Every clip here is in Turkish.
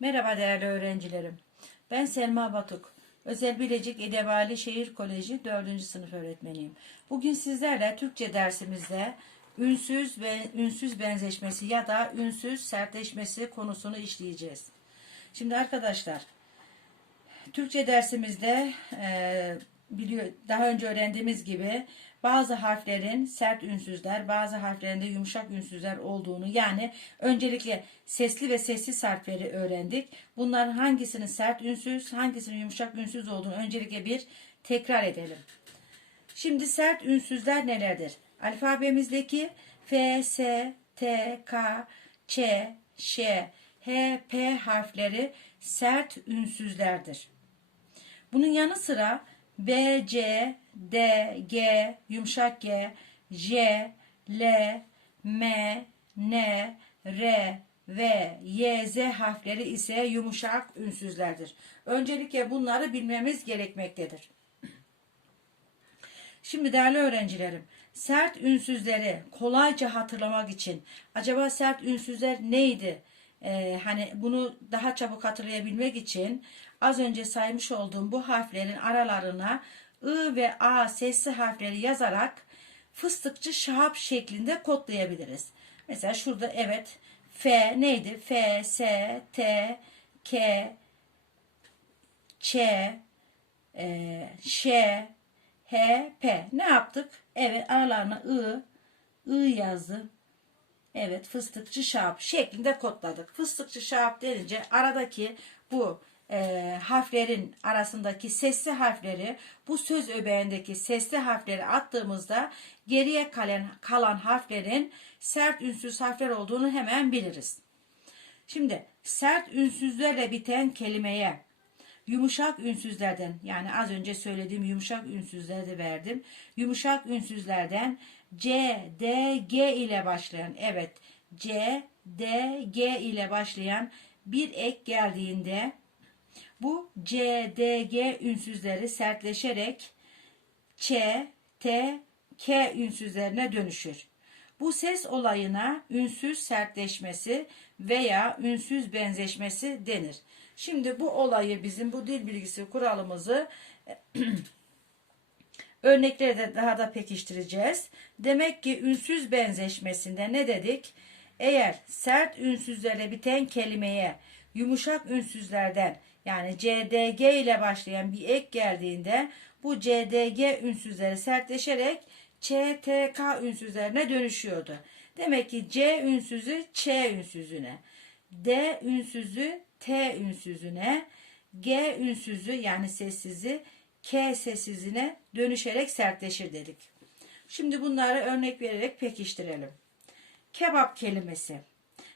Merhaba değerli öğrencilerim. Ben Selma Batuk. Özel Bilecik Edebali Şehir Koleji 4. sınıf öğretmeniyim. Bugün sizlerle Türkçe dersimizde ünsüz ve ünsüz benzeşmesi ya da ünsüz sertleşmesi konusunu işleyeceğiz. Şimdi arkadaşlar Türkçe dersimizde e, biliyor, daha önce öğrendiğimiz gibi bazı harflerin sert ünsüzler, bazı harflerinde yumuşak ünsüzler olduğunu yani öncelikle sesli ve sessiz harfleri öğrendik. Bunların hangisinin sert ünsüz, hangisinin yumuşak ünsüz olduğunu öncelikle bir tekrar edelim. Şimdi sert ünsüzler nelerdir? Alfabemizdeki F, S, T, K, Ç, Ş, H, P harfleri sert ünsüzlerdir. Bunun yanı sıra B, C, D, G, yumuşak G, J, L, M, N, R, V, Y, Z harfleri ise yumuşak ünsüzlerdir. Öncelikle bunları bilmemiz gerekmektedir. Şimdi değerli öğrencilerim, sert ünsüzleri kolayca hatırlamak için acaba sert ünsüzler neydi? Ee, hani bunu daha çabuk hatırlayabilmek için az önce saymış olduğum bu harflerin aralarına I ve A sesli harfleri yazarak fıstıkçı şahap şeklinde kodlayabiliriz. Mesela şurada evet F neydi? F, S, T, K, Ç, e, Ş, H, P. Ne yaptık? Evet aralarına I, I yazdı. Evet fıstıkçı şahap şeklinde kodladık. Fıstıkçı şahap denince aradaki bu e, harflerin arasındaki sesli harfleri bu söz öbeğindeki sesli harfleri attığımızda geriye kalan, kalan harflerin sert ünsüz harfler olduğunu hemen biliriz. Şimdi sert ünsüzlerle biten kelimeye yumuşak ünsüzlerden yani az önce söylediğim yumuşak ünsüzleri verdim. Yumuşak ünsüzlerden C, D, G ile başlayan evet C, D, G ile başlayan bir ek geldiğinde bu C, D, G ünsüzleri sertleşerek Ç, T, K ünsüzlerine dönüşür. Bu ses olayına ünsüz sertleşmesi veya ünsüz benzeşmesi denir. Şimdi bu olayı bizim bu dil bilgisi kuralımızı örneklerde daha da pekiştireceğiz. Demek ki ünsüz benzeşmesinde ne dedik? Eğer sert ünsüzlerle biten kelimeye yumuşak ünsüzlerden yani CDG ile başlayan bir ek geldiğinde bu CDG ünsüzleri sertleşerek ÇTK ünsüzlerine dönüşüyordu. Demek ki C ünsüzü Ç ünsüzüne, D ünsüzü T ünsüzüne, G ünsüzü yani sessizi K sessizine dönüşerek sertleşir dedik. Şimdi bunları örnek vererek pekiştirelim. Kebap kelimesi.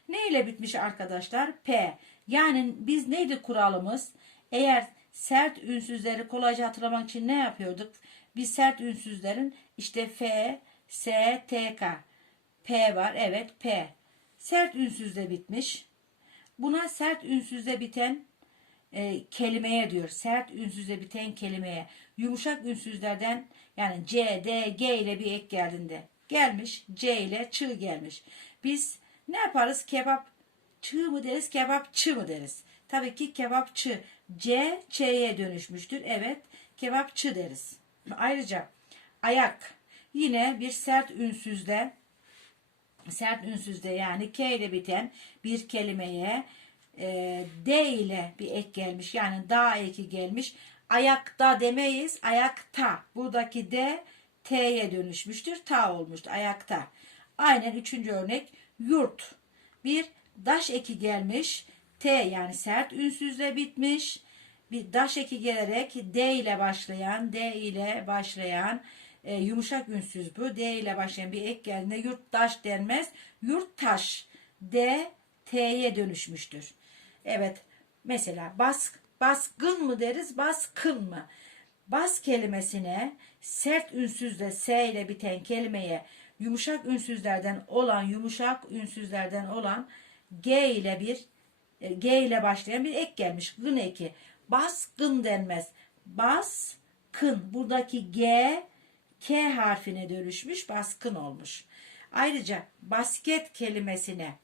Ne ile bitmiş arkadaşlar? P. Yani biz neydi kuralımız? Eğer sert ünsüzleri kolayca hatırlamak için ne yapıyorduk? Biz sert ünsüzlerin işte F, S, T, K. P var. Evet P. Sert ünsüzle bitmiş. Buna sert ünsüzle biten e, kelimeye diyor. Sert ünsüzle biten kelimeye. Yumuşak ünsüzlerden yani C, D, G ile bir ek geldiğinde gelmiş. C ile çığ gelmiş. Biz ne yaparız? Kebap çığ mı deriz? Kebapçı mı deriz? Tabii ki kebapçı. C, Ç'ye dönüşmüştür. Evet. Kebapçı deriz. Ayrıca ayak yine bir sert ünsüzle sert ünsüzde yani K ile biten bir kelimeye e, D ile bir ek gelmiş. Yani da eki gelmiş. Ayakta demeyiz. Ayakta. Buradaki D T'ye dönüşmüştür. Ta olmuştur. Ayakta. Aynen üçüncü örnek. Yurt. Bir daş eki gelmiş. T yani sert ünsüzle bitmiş. Bir daş eki gelerek D ile başlayan, D ile başlayan e, yumuşak ünsüz bu. D ile başlayan bir ek geldiğinde yurttaş denmez. Yurttaş. D T'ye dönüşmüştür. Evet. Mesela bas, baskın mı deriz, baskın mı? Bas kelimesine sert ünsüzle S ile biten kelimeye yumuşak ünsüzlerden olan, yumuşak ünsüzlerden olan G ile bir e, G ile başlayan bir ek gelmiş. Gın eki. Baskın denmez. Baskın. Buradaki G K harfine dönüşmüş. Baskın olmuş. Ayrıca basket kelimesine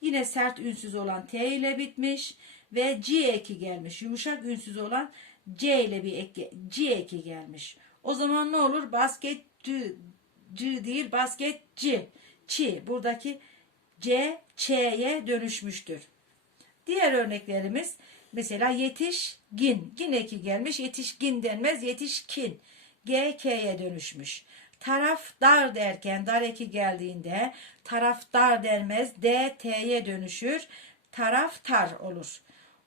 Yine sert ünsüz olan T ile bitmiş ve C eki gelmiş. Yumuşak ünsüz olan C ile bir eki, C eki gelmiş. O zaman ne olur? Basketçi, C değil basketçi. Çi. Buradaki C, Ç'ye dönüşmüştür. Diğer örneklerimiz mesela yetişgin. Gin eki gelmiş. Yetişgin denmez. Yetişkin. G, K'ye dönüşmüş. Taraftar derken dar eki geldiğinde taraftar denmez. D, T'ye dönüşür. Taraftar olur.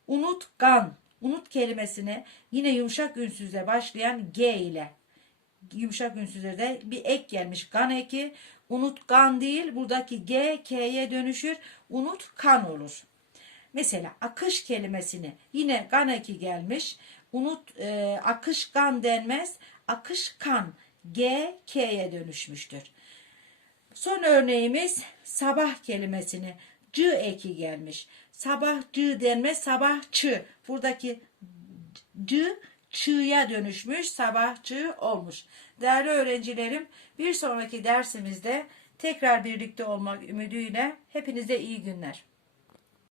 Unutkan. Unut kelimesini yine yumuşak ünsüzle başlayan G ile yumuşak ünsüzlerde bir ek gelmiş. Gan eki. Unutkan değil. Buradaki G, K'ye dönüşür. Unutkan olur. Mesela akış kelimesini yine gan eki gelmiş. Unut e, akışkan denmez. Akışkan G K'ye dönüşmüştür. Son örneğimiz sabah kelimesini c eki gelmiş. Sabahçı denmez sabahçı. Buradaki c çığ'ya dönüşmüş sabahçı olmuş. Değerli öğrencilerim bir sonraki dersimizde tekrar birlikte olmak ümidiyle hepinize iyi günler.